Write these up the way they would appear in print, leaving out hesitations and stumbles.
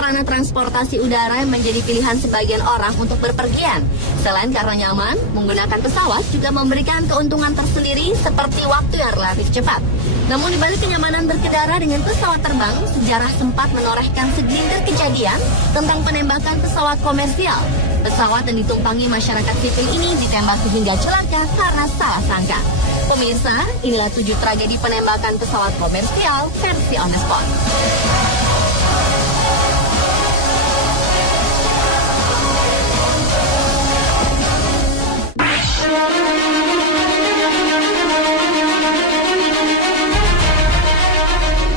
sarana transportasi udara yang menjadi pilihan sebagian orang untuk berpergian. Selain karena nyaman, menggunakan pesawat juga memberikan keuntungan tersendiri seperti waktu yang relatif cepat. Namun dibalik kenyamanan berkendara dengan pesawat terbang, sejarah sempat menorehkan segelintir kejadian tentang penembakan pesawat komersial. Pesawat yang ditumpangi masyarakat sipil ini ditembaki hingga celaka karena salah sangka. Pemirsa, inilah 7 tragedi penembakan pesawat komersial versi On The Spot.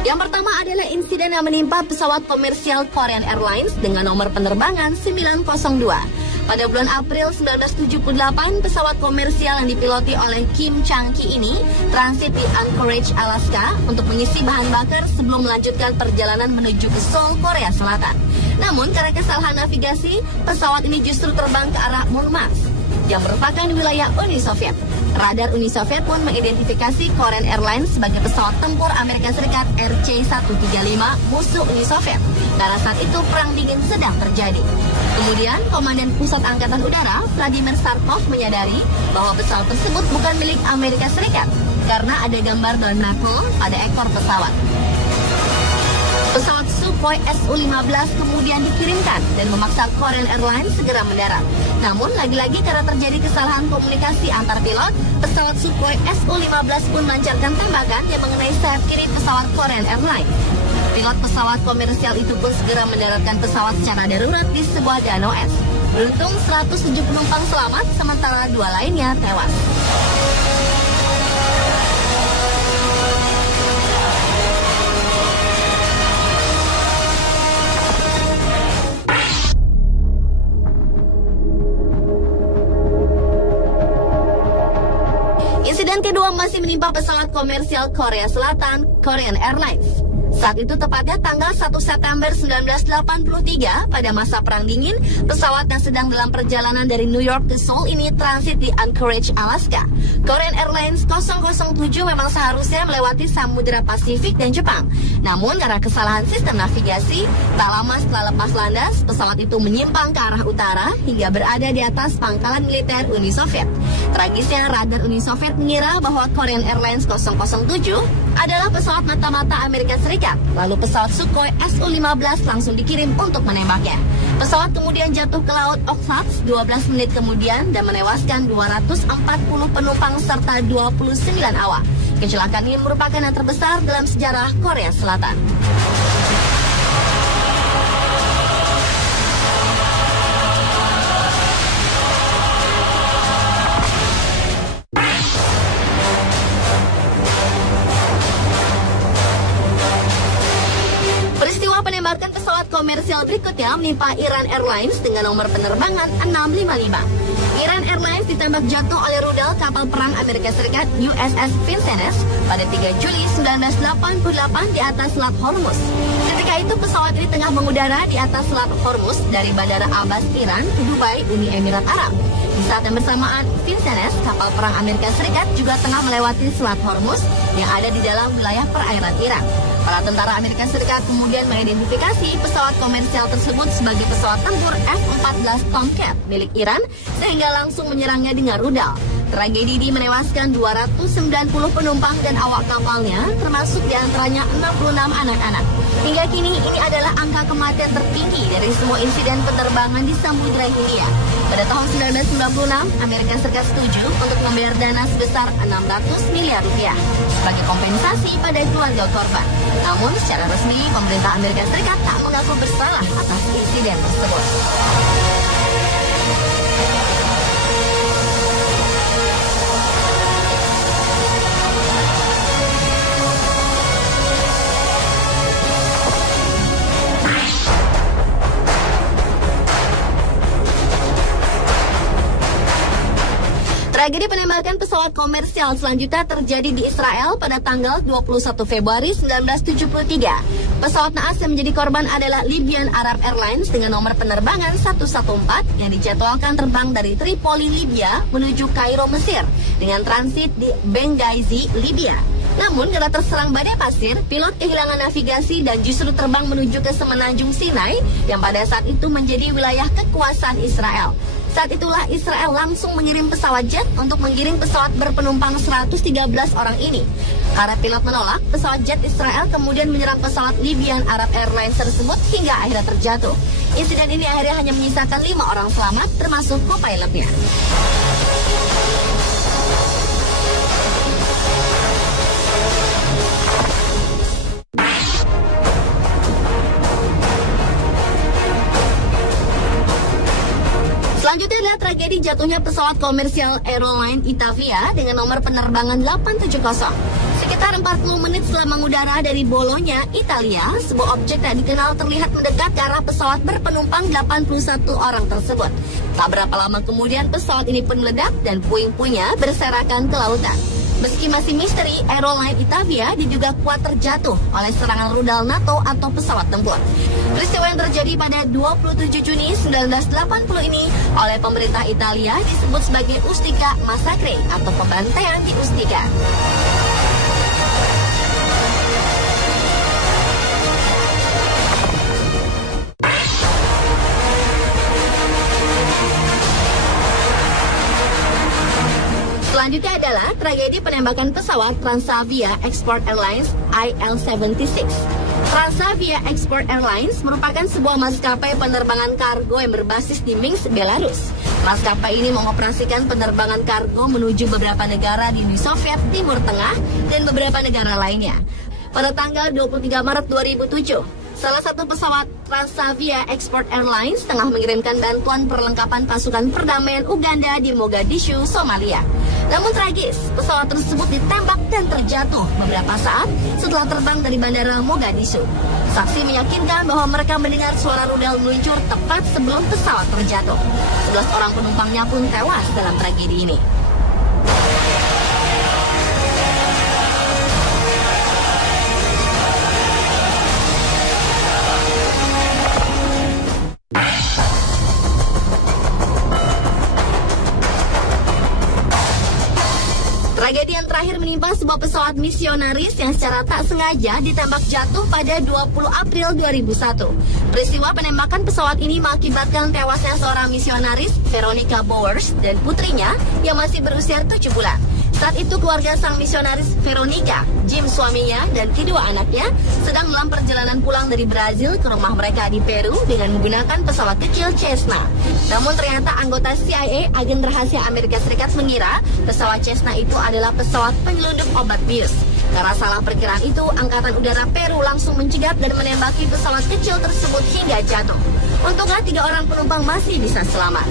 Yang pertama adalah insiden yang menimpa pesawat komersial Korean Airlines dengan nomor penerbangan 902. Pada bulan April 1978, pesawat komersial yang dipiloti oleh Kim Chang-ki ini transit di Anchorage, Alaska untuk mengisi bahan bakar sebelum melanjutkan perjalanan menuju ke Seoul, Korea Selatan. Namun karena kesalahan navigasi, pesawat ini justru terbang ke arah Murmansk yang merupakan wilayah Uni Soviet. Radar Uni Soviet pun mengidentifikasi Korean Airlines sebagai pesawat tempur Amerika Serikat RC-135 musuh Uni Soviet, karena saat itu perang dingin sedang terjadi. Kemudian, Komandan Pusat Angkatan Udara Vladimir Sarkov menyadari bahwa pesawat tersebut bukan milik Amerika Serikat karena ada gambar daun maple pada ekor pesawat. Pesawat Sukhoi Su-15 kemudian dikirimkan dan memaksa Korean Airlines segera mendarat. Namun, lagi-lagi karena terjadi kesalahan komunikasi antar pilot, pesawat Sukhoi Su-15 pun melancarkan tembakan yang mengenai sayap kiri pesawat Korean Airlines. Pilot pesawat komersial itu pun segera mendaratkan pesawat secara darurat di sebuah danau es. Beruntung 107 penumpang selamat, sementara 2 lainnya tewas. Insiden kedua masih menimpa pesawat komersial Korea Selatan, Korean Airlines. Saat itu tepatnya tanggal 1 September 1983 pada masa Perang Dingin, pesawat yang sedang dalam perjalanan dari New York ke Seoul ini transit di Anchorage, Alaska. Korean Airlines 007 memang seharusnya melewati Samudra Pasifik dan Jepang. Namun karena kesalahan sistem navigasi, tak lama setelah lepas landas, pesawat itu menyimpang ke arah utara hingga berada di atas pangkalan militer Uni Soviet. Tragisnya, radar Uni Soviet mengira bahwa Korean Airlines 007 adalah pesawat mata-mata Amerika Serikat. Lalu pesawat Sukhoi Su-15 langsung dikirim untuk menembaknya. Pesawat kemudian jatuh ke laut Okhotsk 12 menit kemudian dan menewaskan 240 penumpang serta 29 awak. Kecelakaan ini merupakan yang terbesar dalam sejarah Korea Selatan. Penembakan pesawat komersial berikutnya menimpa Iran Airlines dengan nomor penerbangan 655. Iran Airlines ditembak jatuh oleh rudal kapal perang Amerika Serikat USS Vincennes pada 3 Juli 1988 di atas Selat Hormuz. Ketika itu pesawat ini tengah mengudara di atas Selat Hormuz dari Bandara Abbas, Iran ke Dubai, Uni Emirat Arab. Di saat yang bersamaan, Vincennes, kapal perang Amerika Serikat juga tengah melewati Selat Hormuz yang ada di dalam wilayah perairan Iran. Para tentara Amerika Serikat kemudian mengidentifikasi pesawat komersial tersebut sebagai pesawat tempur F-14 Tomcat milik Iran sehingga langsung menyerangnya dengan rudal. Tragedi ini menewaskan 290 penumpang dan awak kapalnya, termasuk diantaranya 66 anak-anak. Hingga kini ini adalah angka kematian tertinggi dari semua insiden penerbangan di Samudra Hindia. Pada tahun 1996, Amerika Serikat setuju untuk membayar dana sebesar 600 miliar rupiah sebagai kompensasi pada keluarga korban. Namun secara resmi, pemerintah Amerika Serikat tak mengaku bersalah atas insiden tersebut. Tragedi penembakan pesawat komersial selanjutnya terjadi di Israel pada tanggal 21 Februari 1973. Pesawat naas yang menjadi korban adalah Libyan Arab Airlines dengan nomor penerbangan 114 yang dijadwalkan terbang dari Tripoli, Libya menuju Kairo, Mesir dengan transit di Benghazi, Libya. Namun karena terserang badai pasir, pilot kehilangan navigasi dan justru terbang menuju ke semenanjung Sinai yang pada saat itu menjadi wilayah kekuasaan Israel. Saat itulah Israel langsung mengirim pesawat jet untuk menggiring pesawat berpenumpang 113 orang ini. Karena pilot menolak, pesawat jet Israel kemudian menyerang pesawat Libyan Arab Airlines tersebut hingga akhirnya terjatuh. Insiden ini akhirnya hanya menyisakan 5 orang selamat termasuk co-pilotnya. Selanjutnya adalah tragedi jatuhnya pesawat komersial airline Itavia dengan nomor penerbangan 870. Sekitar 40 menit setelah mengudara dari Bologna, Italia, sebuah objek tak dikenal terlihat mendekat ke arah pesawat berpenumpang 81 orang tersebut. Tak berapa lama kemudian pesawat ini pun meledak dan puing-puingnya berserakan ke lautan. Meski masih misteri, airline Itavia diduga kuat terjatuh oleh serangan rudal NATO atau pesawat tempur. Peristiwa yang terjadi pada 27 Juni 1980 ini oleh pemerintah Italia disebut sebagai Ustica Massacre atau pembantaian di Ustica. Selanjutnya adalah tragedi penembakan pesawat Transavia Export Airlines IL-76. Transavia Export Airlines merupakan sebuah maskapai penerbangan kargo yang berbasis di Minsk, Belarus. Maskapai ini mengoperasikan penerbangan kargo menuju beberapa negara di Uni Soviet, Timur Tengah, dan beberapa negara lainnya. Pada tanggal 23 Maret 2007, salah satu pesawat Transavia Export Airlines tengah mengirimkan bantuan perlengkapan pasukan perdamaian Uganda di Mogadishu, Somalia. Namun tragis, pesawat tersebut ditembak dan terjatuh beberapa saat setelah terbang dari bandara Mogadishu. Saksi meyakinkan bahwa mereka mendengar suara rudal meluncur tepat sebelum pesawat terjatuh. 11 orang penumpangnya pun tewas dalam tragedi ini. Tragedi yang terakhir menimpa sebuah pesawat misionaris yang secara tak sengaja ditembak jatuh pada 20 April 2001. Peristiwa penembakan pesawat ini mengakibatkan tewasnya seorang misionaris, Veronica Bowers, dan putrinya yang masih berusia 7 bulan. Saat itu keluarga sang misionaris Veronica, Jim suaminya, dan kedua anaknya sedang dalam perjalanan pulang dari Brazil ke rumah mereka di Peru dengan menggunakan pesawat kecil Cessna. Namun ternyata anggota CIA, agen rahasia Amerika Serikat, mengira pesawat Cessna itu adalah pesawat penyelundup obat bius. Karena salah perkiraan itu, Angkatan Udara Peru langsung mencegat dan menembaki pesawat kecil tersebut hingga jatuh. Untunglah 3 orang penumpang masih bisa selamat.